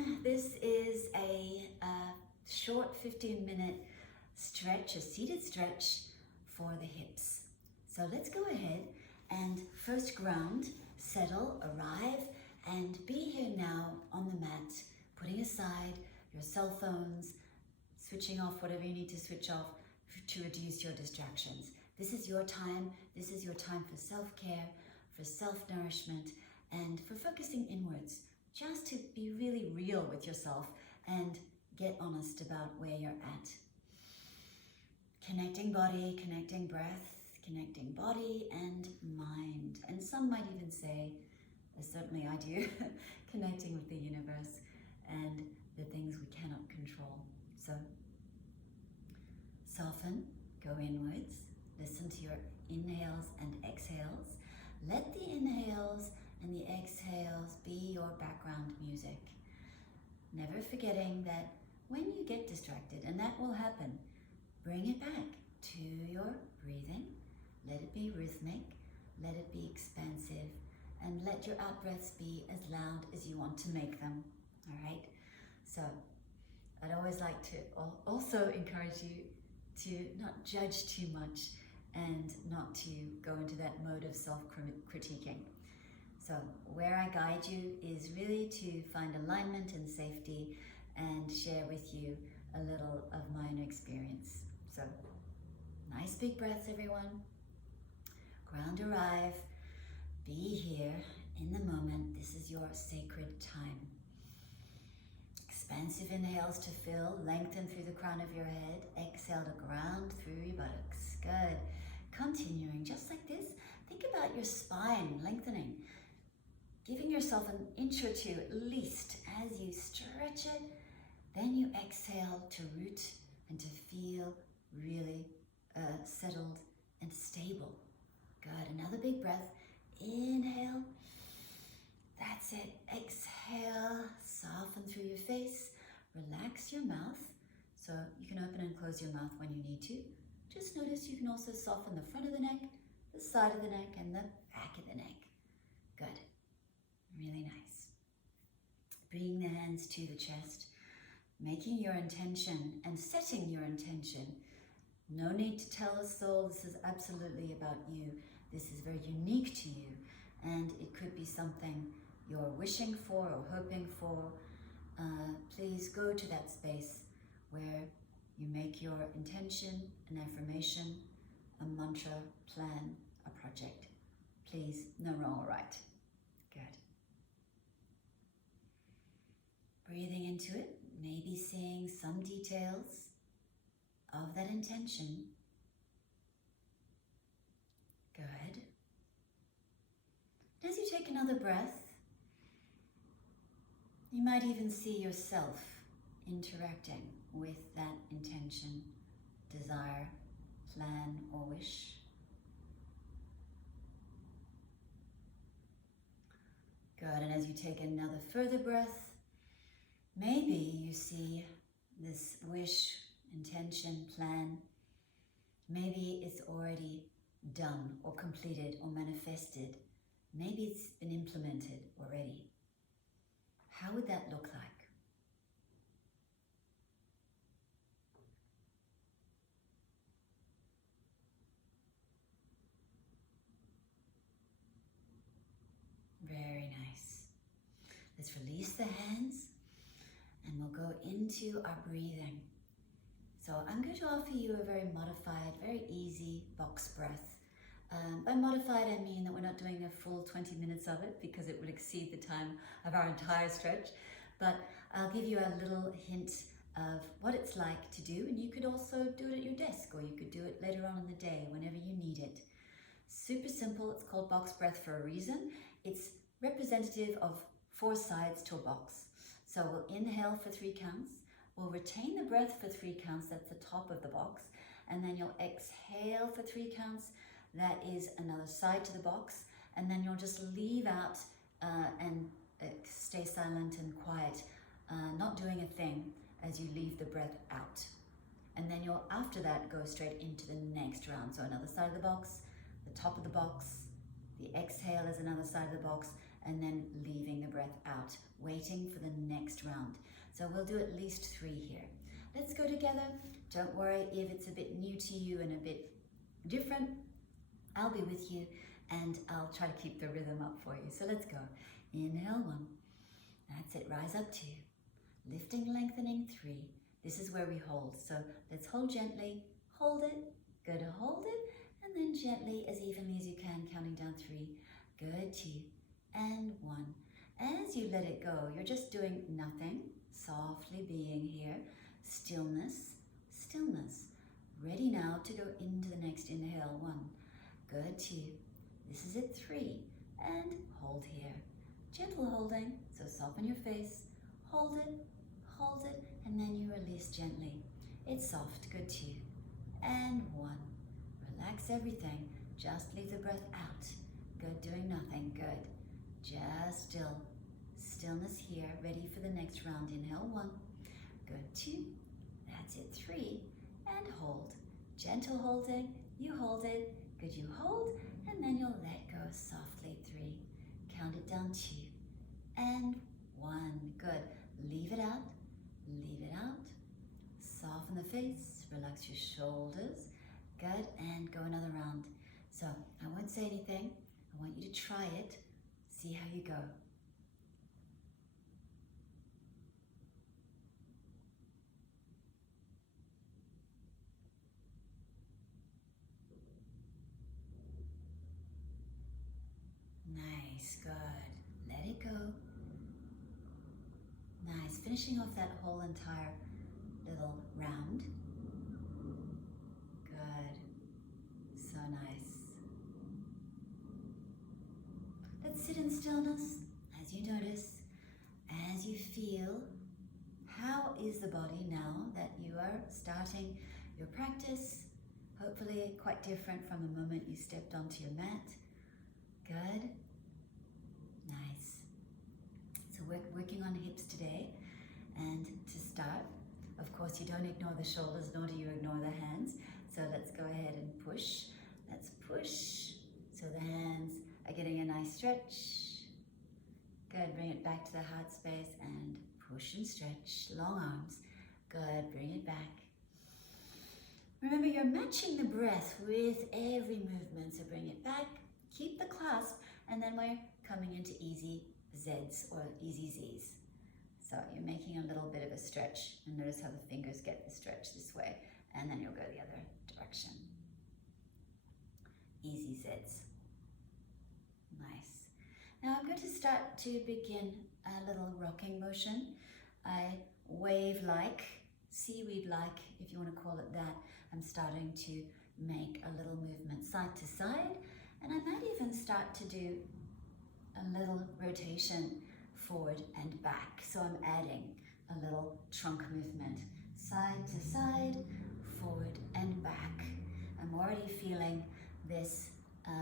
everyone. This is a short 15-minute stretch, a seated stretch for the hips. So let's go ahead and first ground, settle, arrive, and be here now on the mat, putting aside your cell phones, switching off whatever you need to switch off to reduce your distractions. This is your time. This is your time for self-care, for self-nourishment, and for focusing inwards, just to be really real with yourself and get honest about where you're at. Connecting body, connecting breath, connecting body and mind. And some might even say, as certainly I do, connecting with the universe and the things we cannot control. So soften, go inwards, listen to your inhales and exhales. Let the inhales and the exhales be your background music. Never forgetting that when you get distracted, and that will happen, bring it back to your breathing. Let it be rhythmic, let it be expansive, and let your out-breaths be as loud as you want to make them, all right? So I'd always like to also encourage you to not judge too much and not to go into that mode of self-critiquing. So where I guide you is really to find alignment and safety and share with you a little of my own experience. So nice big breaths, everyone. Ground, arrive, be here in the moment. This is your sacred time. Expansive inhales to fill, lengthen through the crown of your head. Exhale to ground through your buttocks. Good. Continuing just like this. Think about your spine lengthening. Giving yourself an inch or two at least as you stretch it. Then you exhale to root and to feel really settled and stable. Good. Another big breath. Inhale. That's it. Exhale. Soften through your face. Relax your mouth. So you can open and close your mouth when you need to. Just notice you can also soften the front of the neck, the side of the neck, and the back of the neck. Good. Really nice. Bringing the hands to the chest. Making your intention and setting your intention. No need to tell a soul this is absolutely about you. This is very unique to you, and it could be something you're wishing for or hoping for. Please go to that space where you make your intention, an affirmation, a mantra, plan, a project. Please, no wrong or right. Good. Breathing into it, maybe seeing some details of that intention. Good. As you take another breath, you might even see yourself interacting with that intention, desire, plan, or wish. Good, and as you take another further breath, maybe you see this wish, intention, plan. Maybe it's already done or completed or manifested. Maybe it's been implemented already. How would that look like? Very nice. Let's release the hands and we'll go into our breathing. So I'm going to offer you a very modified, very easy box breath. By modified, I mean that we're not doing a full 20 minutes of it because it would exceed the time of our entire stretch. But I'll give you a little hint of what it's like to do, and you could also do it at your desk, or you could do it later on in the day whenever you need it. Super simple. It's called box breath for a reason. It's representative of 4 sides to a box. So we'll inhale for 3 counts. We'll retain the breath for 3 counts. That's the top of the box. And then you'll exhale for 3 counts. That is another side to the box. And then you'll just leave out and stay silent and quiet, not doing a thing as you leave the breath out. And then you'll, after that, go straight into the next round. So another side of the box, the top of the box, the exhale is another side of the box, and then leaving the breath breath out, waiting for the next round. So we'll do at least 3 here. Let's go together. Don't worry if it's a bit new to you and a bit different. I'll be with you and I'll try to keep the rhythm up for you. So let's go. Inhale 1. That's it. Rise up 2. Lifting, lengthening 3. This is where we hold. So let's hold gently. Hold it. Good. Hold it. And then gently, as evenly as you can, counting down 3. Good. 2 and 1. As you let it go, you're just doing nothing. Softly being here. Stillness. Stillness. Ready now to go into the next inhale. 1. Good. 2. This is it. 3. And hold here. Gentle holding. So soften your face. Hold it, and then you release gently. It's soft. Good. 2 and 1. Relax everything. Just leave the breath out. Good. Doing nothing. Good. Just still. Stillness here. Ready for the next round. Inhale 1. Good. 2. That's it. 3 and hold. Gentle holding. You hold it. Good. You hold, and then you'll let go softly. 3. Count it down. 2 and 1. Good. Leave it out. Leave it out. Soften the face. Relax your shoulders. Good. And go another round. So I won't say anything. I want you to try it. See how you go. Nice. Good. Let it go. Nice. Finishing off that whole entire little round. Good. So nice. Let's sit in stillness as you notice, as you feel, how is the body now that you are starting your practice? Hopefully quite different from the moment you stepped onto your mat. Good. Nice. So we're working on hips today, and to start, of course, you don't ignore the shoulders, nor do you ignore the hands. So let's go ahead and push. Let's push. So the hands are getting a nice stretch. Good. Bring it back to the heart space and push and stretch. Long arms. Good. Bring it back. Remember, you're matching the breath with every movement. So bring it back. Keep the clasp, and then we're coming into easy Zs or easy Zs. So you're making a little bit of a stretch, and notice how the fingers get the stretch this way, and then you'll go the other direction. Easy Zs. Nice. Now I'm going to start to begin a little rocking motion. I wave-like, seaweed-like, if you want to call it that. I'm starting to make a little movement side to side, and I might even start to do a little rotation forward and back. So I'm adding a little trunk movement, side to side, forward and back. I'm already feeling this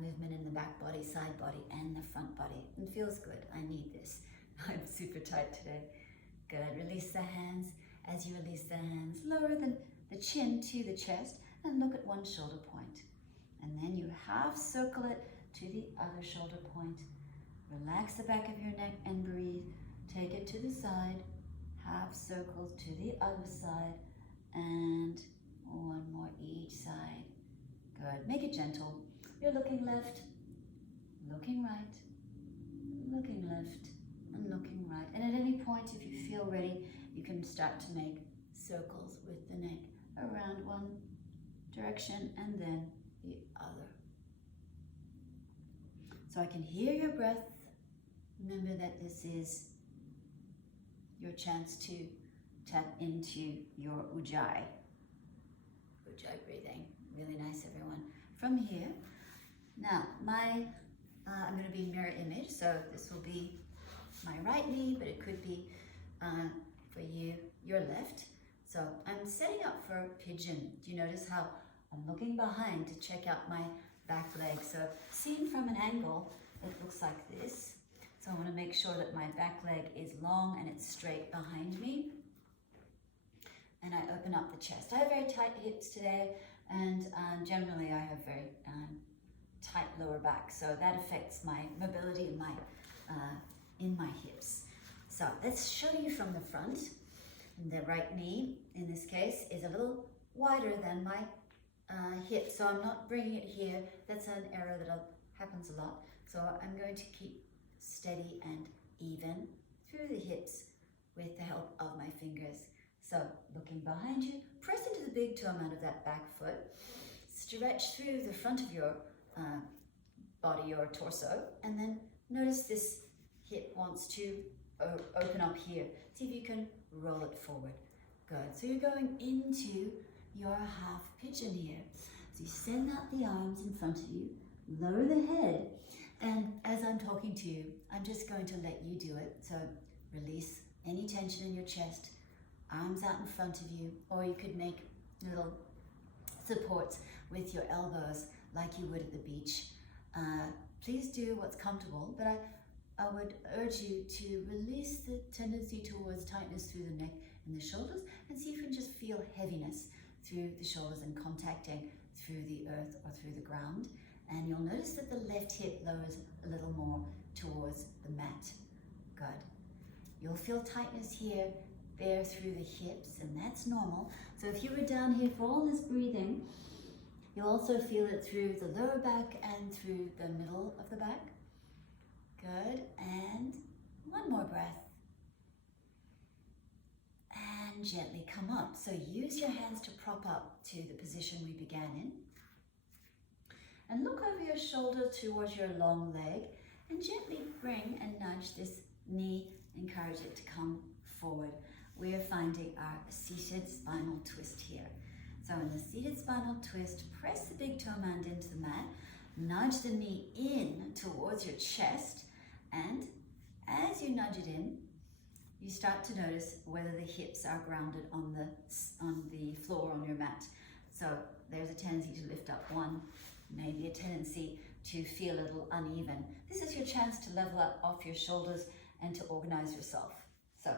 movement in the back body, side body, and the front body. It feels good. I need this. I'm super tight today. Good. Release the hands. As you release the hands, lower the chin to the chest and look at one shoulder point. And then you half circle it to the other shoulder point. Relax the back of your neck and breathe. Take it to the side, half circle to the other side, and one more each side. Good. Make it gentle. You're looking left, looking right, looking left, and looking right. And at any point, if you feel ready, you can start to make circles with the neck around one direction and then the other. So I can hear your breath. Remember that this is your chance to tap into your Ujjayi. Ujjayi breathing. Really nice, everyone. From here, now I'm going to be mirror image, so this will be my right knee, but it could be for you, your left. So I'm setting up for pigeon. Do you notice how I'm looking behind to check out my back leg? So seen from an angle, it looks like this. So I want to make sure that my back leg is long and it's straight behind me. And I open up the chest. I have very tight hips today, and generally I have very tight lower back. So that affects my mobility in my hips. So let's show you from the front. The right knee, in this case, is a little wider than my hip, so I'm not bringing it here. That's an error that happens a lot. So I'm going to keep steady and even through the hips with the help of my fingers. So looking behind you, press into the big toe out of that back foot. Stretch through the front of your body or torso, and then notice this hip wants to open up here. See if you can roll it forward. Good. So you're going into your half pigeon here. So you send out the arms in front of you, lower the head, and as I'm talking to you, I'm just going to let you do it. So release any tension in your chest, arms out in front of you, or you could make little supports with your elbows like you would at the beach. Please do what's comfortable, but I would urge you to release the tendency towards tightness through the neck and the shoulders, and see if you can just feel heaviness through the shoulders and contacting through the earth or through the ground. And you'll notice that the left hip lowers a little more towards the mat. Good. You'll feel tightness here, there through the hips, and that's normal. So if you were down here for all this breathing, you'll also feel it through the lower back and through the middle of the back. Good, and one more breath. And gently come up. So use your hands to prop up to the position we began in. And look over your shoulder towards your long leg and gently bring and nudge this knee, encourage it to come forward. We are finding our seated spinal twist here. So in the seated spinal twist, press the big toe mound into the mat, nudge the knee in towards your chest, and as you nudge it in, you start to notice whether the hips are grounded on the floor on your mat. So there's a tendency to lift up one, maybe a tendency to feel a little uneven. This is your chance to level up off your shoulders and to organize yourself. So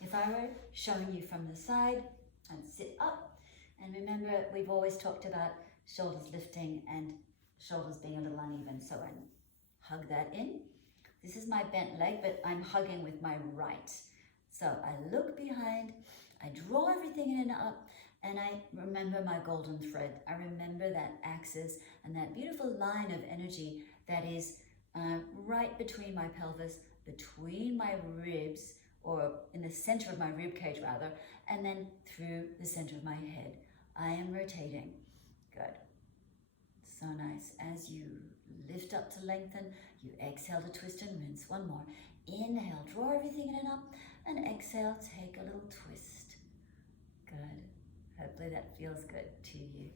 if I were showing you from the side, I'd sit up, and remember we've always talked about shoulders lifting and shoulders being a little uneven, so I hug that in. This is my bent leg, but I'm hugging with my right. So I look behind, I draw everything in and up, and I remember my golden thread. I remember that axis and that beautiful line of energy that is right between my pelvis, between my ribs, or in the center of my rib cage rather, and then through the center of my head. I am rotating. Good. So nice. As you lift up to lengthen, you exhale to twist and rinse. One more. Inhale, draw everything in and up, and exhale, take a little twist. Good. Hopefully that feels good to you.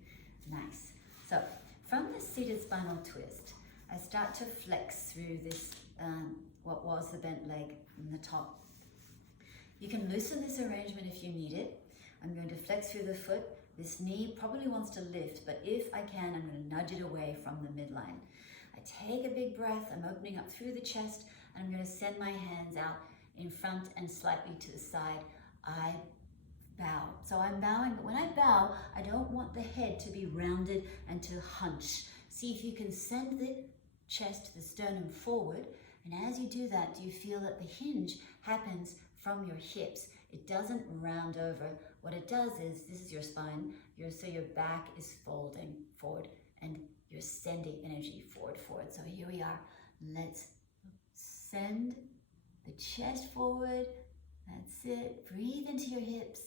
Nice. So from the seated spinal twist, I start to flex through this, what was the bent leg in the top. You can loosen this arrangement if you need it. I'm going to flex through the foot. This knee probably wants to lift, but if I can, I'm going to nudge it away from the midline. I take a big breath. I'm opening up through the chest, and I'm going to send my hands out in front and slightly to the side. I bow. So I'm bowing, but when I bow, I don't want the head to be rounded and to hunch. See if you can send the chest, the sternum forward, and as you do that, do you feel that the hinge happens from your hips? It doesn't round over. What it does is, this is your spine, so your back is folding forward and you're sending energy forward. So here we are. Let's send the chest forward. That's it. Breathe into your hips.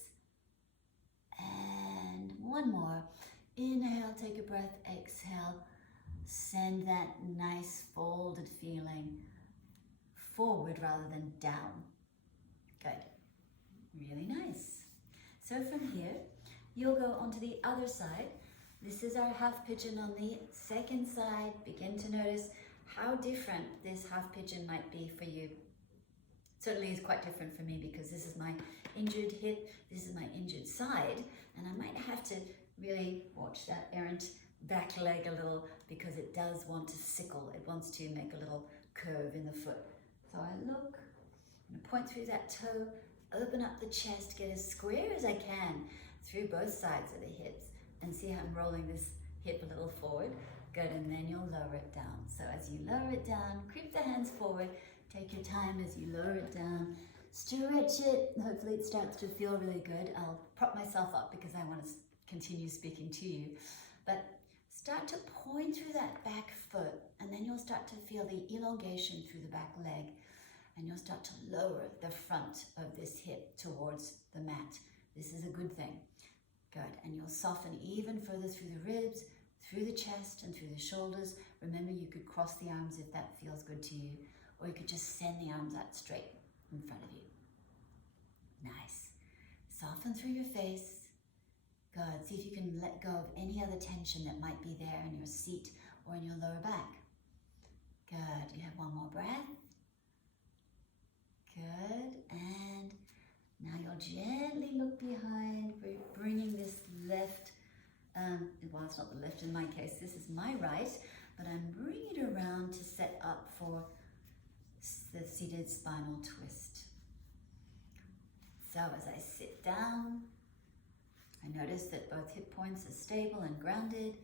And one more. Inhale, take a breath, exhale. Send that nice folded feeling forward rather than down. Good. Really nice. So from here, you'll go onto the other side. This is our half pigeon on the second side. Begin to notice how different this half pigeon might be for you. Certainly is quite different for me because this is my injured hip, this is my injured side, and I might have to really watch that errant back leg a little because it does want to sickle. It wants to make a little curve in the foot. So I look, and point through that toe, open up the chest, get as square as I can through both sides of the hips, and see how I'm rolling this hip a little forward. Good, and then you'll lower it down. So as you lower it down, creep the hands forward, take your time as you lower it down, Stretch it. Hopefully it starts to feel really good. I'll prop myself up because I want to continue speaking to you. But start to point through that back foot, and then you'll start to feel the elongation through the back leg, and you'll start to lower the front of this hip towards the mat. This is a good thing. Good. And you'll soften even further through the ribs, through the chest and through the shoulders. Remember, you could cross the arms if that feels good to you, or you could just send the arms out straight in front of you. Nice. Soften through your face. Good. See if you can let go of any other tension that might be there in your seat or in your lower back. Good. You have one more breath. Good. And now you'll gently look behind, bringing this left, well, it's not the left in my case, this is my right, but I'm bringing it around to set up for the seated spinal twist. So as I sit down, I notice that both hip points are stable and grounded,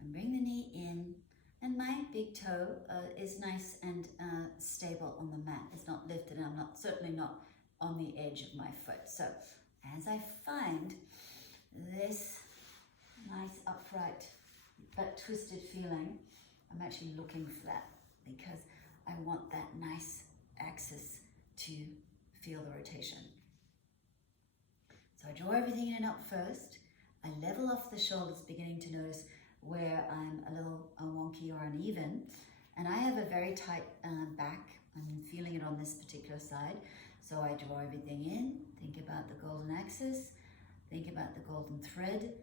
and bring the knee in, and my big toe is nice and stable on the mat. It's not lifted, and I'm certainly not on the edge of my foot. So as I find this nice upright but twisted feeling, I'm actually looking for that because I want that nice axis to feel the rotation. So I draw everything in and up first. I level off the shoulders, beginning to notice where I'm a little wonky or uneven. And I have a very tight back. I'm feeling it on this particular side. So I draw everything in, think about the golden axis, think about the golden thread,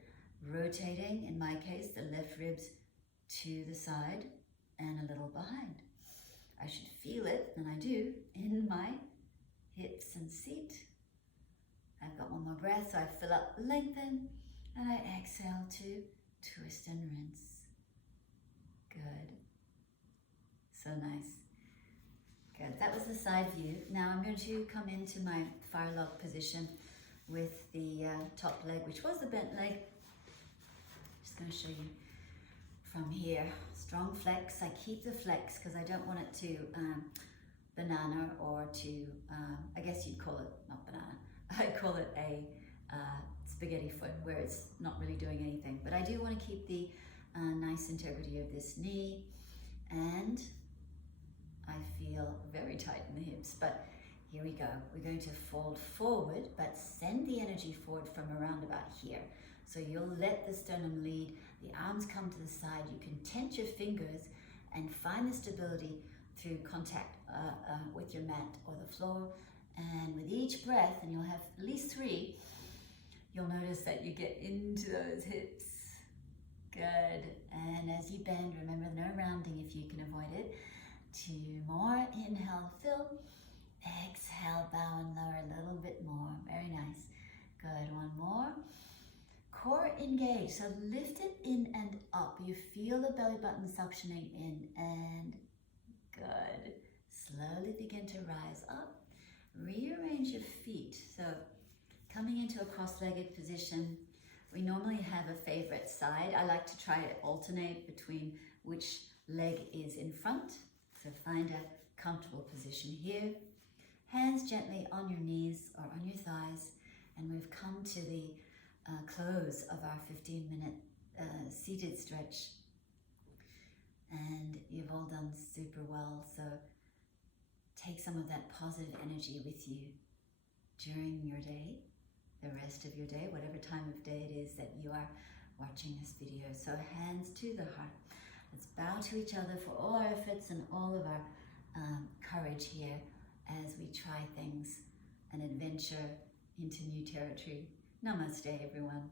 rotating, in my case, the left ribs to the side and a little behind. I should feel it, and I do, in my hips and seat. I've got one more breath, so I fill up, lengthen, and I exhale to twist and rinse. Good. So nice. Good. That was the side view. Now I'm going to come into my fire log position with the top leg, which was the bent leg. Just going to show you from here. Strong flex. I keep the flex because I don't want it to banana or to, I guess you'd call it, not banana, I call it a spaghetti foot where it's not really doing anything. But I do want to keep the nice integrity of this knee, and I feel very tight in the hips, but here we go. We're going to fold forward, but send the energy forward from around about here. So you'll let the sternum lead, the arms come to the side, you can tense your fingers and find the stability through contact with your mat or the floor. And with each breath, and you'll have at least 3, you'll notice that you get into those hips. Good. And as you bend, remember no rounding if you can avoid it. 2 more. Inhale, fill. Exhale, bow and lower a little bit more. Very nice. Good. 1 more. Core engaged. So lift it in and up. You feel the belly button suctioning in, and good. Slowly begin to rise up. Rearrange your feet. So coming into a cross-legged position, we normally have a favorite side. I like to try to alternate between which leg is in front. So find a comfortable position here. Hands gently on your knees or on your thighs. And we've come to the close of our 15-minute seated stretch. And you've all done super well. So take some of that positive energy with you during your day, the rest of your day, whatever time of day it is that you are watching this video. So hands to the heart. Let's bow to each other for all our efforts and all of our courage here as we try things and adventure into new territory. Namaste, everyone.